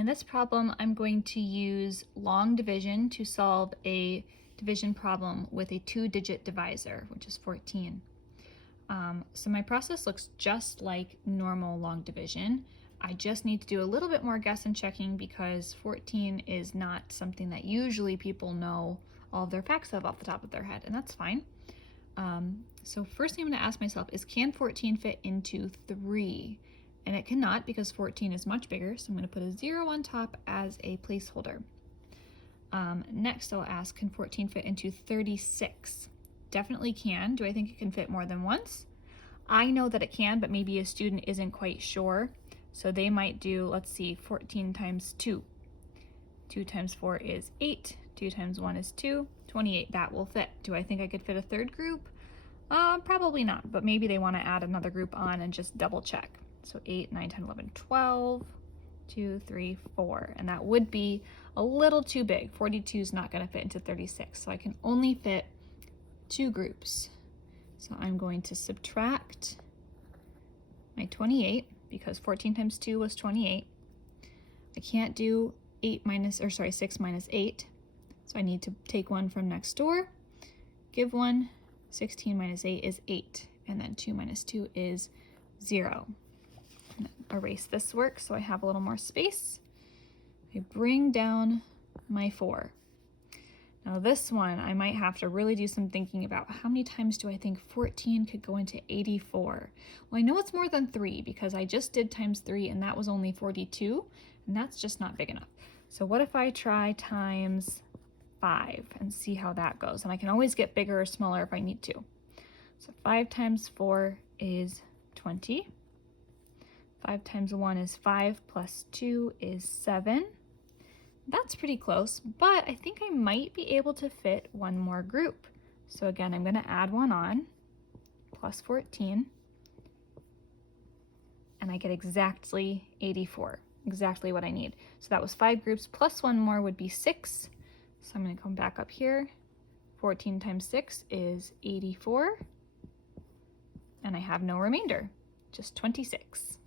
In this problem, I'm going to use long division to solve a division problem with a 2-digit divisor, which is 14. So my process looks just like normal long division. I just need to do a little bit more guess and checking because 14 is not something that usually people know all of their facts of off the top of their head, and that's fine. So first thing I'm going to ask myself is, can 14 fit into 3? And it cannot because 14 is much bigger, so I'm going to put a 0 on top as a placeholder. Next I'll ask, can 14 fit into 36? Definitely can. Do I think it can fit more than once? I know that it can, but maybe a student isn't quite sure. So they might do, let's see, 14 times 2. 2 times 4 is 8. 2 times 1 is 2. 28, that will fit. Do I think I could fit a third group? Probably not, but maybe they want to add another group on and just double check. So 8, 9, 10, 11, 12, 2, 3, 4. And that would be a little too big. 42 is not going to fit into 36. So I can only fit 2 groups. So I'm going to subtract my 28 because 14 times 2 was 28. I can't do 6 minus 8. So I need to take one from next door, give one. 16 minus 8 is 8. And then 2 minus 2 is 0. Erase this work so I have a little more space. I bring down my 4. Now this one I might have to really do some thinking about. How many times do I think 14 could go into 84? Well, I know it's more than 3 because I just did times 3 and that was only 42, and that's just not big enough. So what if I try times 5 and see how that goes? And I can always get bigger or smaller if I need to. So 5 times 4 is 20. 5 times 1 is 5 plus 2 is 7. That's pretty close, but I think I might be able to fit one more group. So again, I'm going to add one on, plus 14, and I get exactly 84, exactly what I need. So that was 5 groups, plus one more would be 6. So I'm going to come back up here. 14 times 6 is 84, and I have no remainder, just 26.